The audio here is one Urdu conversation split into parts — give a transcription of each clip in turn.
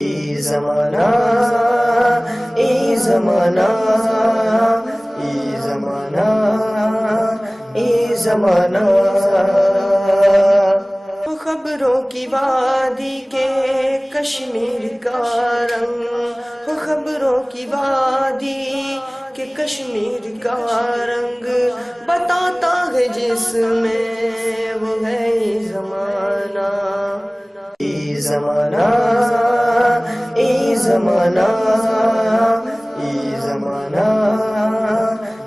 ای زمانہ ای زمانہ ای زمانہ ای زمانہ، خبروں کی وادی کے کشمیر کا رنگ، خبروں کی وادی کے کشمیر کا رنگ بتاتا ہے جس میں وہ ہے ای زمانہ، ای زمانہ ای زمانہ ای زمانہ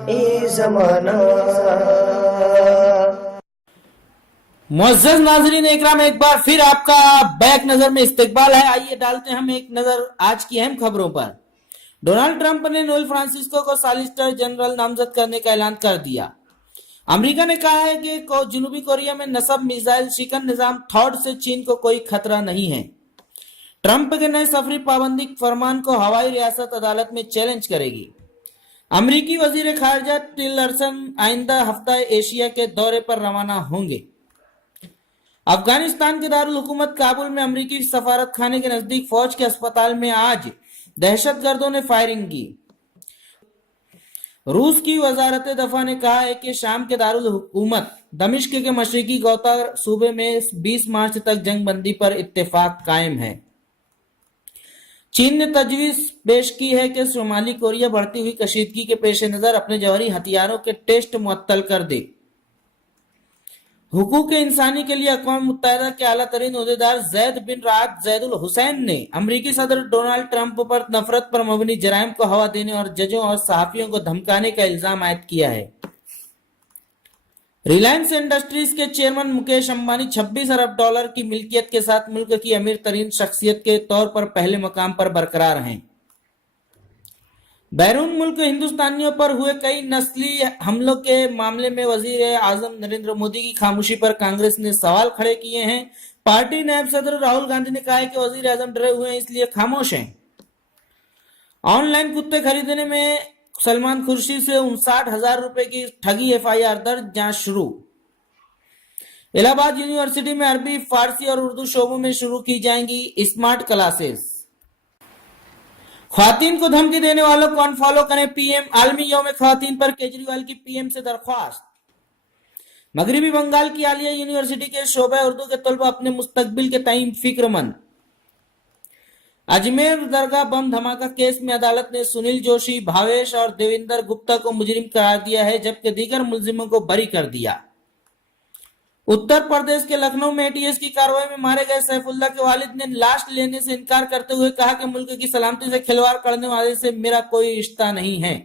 ای زمانہ۔ معزز ناظرین اکرام، ایک بار پھر آپ کا بیک نظر میں استقبال ہے۔ آئیے ڈالتے ہیں ہم ایک نظر آج کی اہم خبروں پر۔ ڈونلڈ ٹرمپ نے نوئل فرانسسکو کو سالیسیٹر جنرل نامزد کرنے کا اعلان کر دیا۔ امریکہ نے کہا ہے کہ جنوبی کوریا میں نصب میزائل شکن نظام تھاڈ سے چین کو کوئی خطرہ نہیں ہے۔ ٹرمپ کے نئے سفری پابندی فرمان کو ہوائی ریاست عدالت میں چیلنج کرے گی۔ امریکی وزیر خارجہ ٹلرسن آئندہ ہفتہ ایشیا کے دورے پر روانہ ہوں گے۔ افغانستان کے دارالحکومت کابل میں امریکی سفارت خانے کے نزدیک فوج کے اسپتال میں آج دہشت گردوں نے فائرنگ کی۔ روس کی وزارت دفاع نے کہا ہے کہ شام کے دارالحکومت دمشق کے مشرقی غوطہ صوبے میں 20 مارچ تک جنگ بندی پر اتفاق قائم ہے۔ چین نے تجویز پیش کی ہے کہ شمالی کوریا بڑھتی ہوئی کشیدگی کے پیش نظر اپنے جوہری ہتھیاروں کے ٹیسٹ معطل کر دے۔ حقوق انسانی کے لیے اقوام متحدہ کے اعلیٰ ترین عہدیدار زید بن رعد زید الحسین نے امریکی صدر ڈونلڈ ٹرمپ پر نفرت پر مبنی جرائم کو ہوا دینے اور ججوں اور صحافیوں کو دھمکانے کا الزام عائد کیا ہے۔ ریلائنس انڈسٹریز کے چیئرمین مکیش امبانی 26 ارب ڈالر کی ملکیت کے ساتھ ملک کی امیر ترین شخصیت کے طور پر پہلے مقام پر برقرار ہیں۔ بیرون ملک ہندوستانیوں پر ہوئے کئی نسلی حملوں کے معاملے میں وزیر اعظم نریندر مودی کی خاموشی پر کانگریس نے سوال کھڑے کیے ہیں۔ پارٹی نائب صدر راہل گاندھی نے کہا ہے کہ وزیر اعظم ڈرے ہوئے ہیں اس لیے خاموش ہیں۔ آن لائن کتے خریدنے میں سلمان خورشید سے 59,000 روپے کی ٹھگی FIR درج، جانچ شروع۔ الہ آباد یونیورسٹی میں عربی، فارسی اور اردو شعبوں میں شروع کی جائیں گی اسمارٹ کلاسز۔ خواتین کو دھمکی دینے والوں کو انفالو کریں، PM۔ عالمی یوم خواتین پر کیجریوال کی PM سے درخواست۔ مغربی بنگال کی عالیہ یونیورسٹی کے شعبہ اردو کے طلبہ اپنے مستقبل کے تئیں فکر مند۔ اجمیر درگاہ بم دھماکہ کیس میں عدالت نے سنیل جوشی، بھاویش اور دیویندر گپتا کو مجرم قرار دیا ہے، جبکہ دیگر ملزموں کو بری کر دیا۔ اتر پردیش کے لکھنؤ میں ATS کی کارروائی میں مارے گئے سیف اللہ کے والد نے لاش لینے سے انکار کرتے ہوئے کہا کہ ملک کی سلامتی سے کھلواڑ کرنے والے سے میرا کوئی رشتہ نہیں ہے۔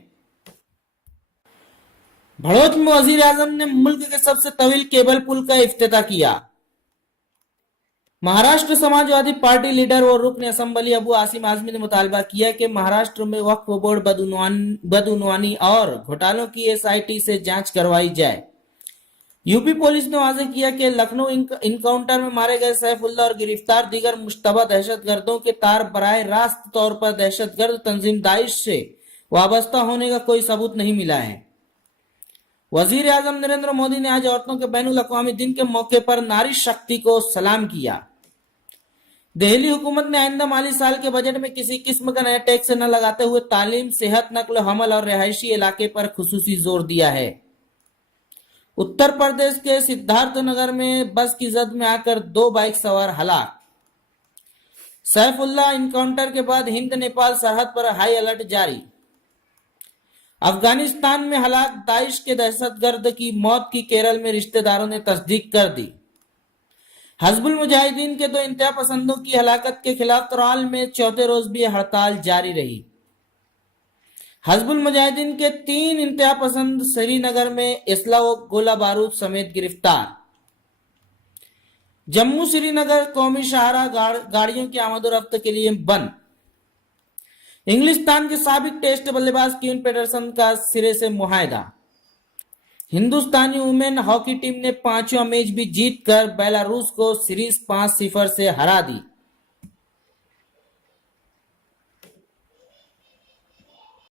بھڑوچ میں وزیر اعظم نے ملک کے سب سے طویل کیبل پل کا افتتاح کیا۔ مہاراشٹر سماجوادی پارٹی لیڈر اور رکن اسمبلی ابو عاصم اعظمی نے مطالبہ کیا کہ مہاراشٹر میں وقف بورڈ بدعنوانی اور گھوٹالوں کی SIT سے جانچ کروائی جائے۔ UP پولیس نے واضح کیا کہ لکھنؤ انکاؤنٹر میں مارے گئے سیف اللہ اور گرفتار دیگر مشتبہ دہشت گردوں کے تار براہ راست طور پر دہشت گرد تنظیم داعش سے وابستہ ہونے کا کوئی ثبوت نہیں ملا ہے۔ وزیر اعظم نریندر مودی نے آج عورتوں کے بین الاقوامی دن کے موقع پر ناری شکتی کو سلام کیا۔ دہلی حکومت نے آئندہ مالی سال کے بجٹ میں کسی قسم کا نیا ٹیکس نہ لگاتے ہوئے تعلیم، صحت، نقل و حمل اور رہائشی علاقے پر خصوصی زور دیا ہے۔ اتر پردیش کے سدھارتھ نگر میں بس کی زد میں آ کر 2 بائک سوار ہلاک۔ سیف اللہ انکاؤنٹر کے بعد ہند نیپال سرحد پر ہائی الرٹ جاری۔ افغانستان میں ہلاک داعش کے دہشت گرد کی موت کی کیرل میں رشتہ داروں نے تصدیق کر دی۔ حزب المجاہدین کے 2 انتہا پسندوں کی ہلاکت کے خلاف ترال میں چوتھے روز بھی ہڑتال جاری رہی۔ حزب المجاہدین کے 3 انتہا پسند سری نگر میں اسلحہ و گولہ بارود سمیت گرفتار۔ جموں سری نگر قومی شاہراہ گاڑیوں کی آمد و رفت کے لیے بند۔ انگلستان کے سابق ٹیسٹ بلے باز کیون پیٹرسن کا سرے سے معاہدہ۔ ہندوستانی ویمن ہاکی ٹیم نے 5واں میچ بھی جیت کر بیلاروس کو سیریز 5-0 سے ہرا دی۔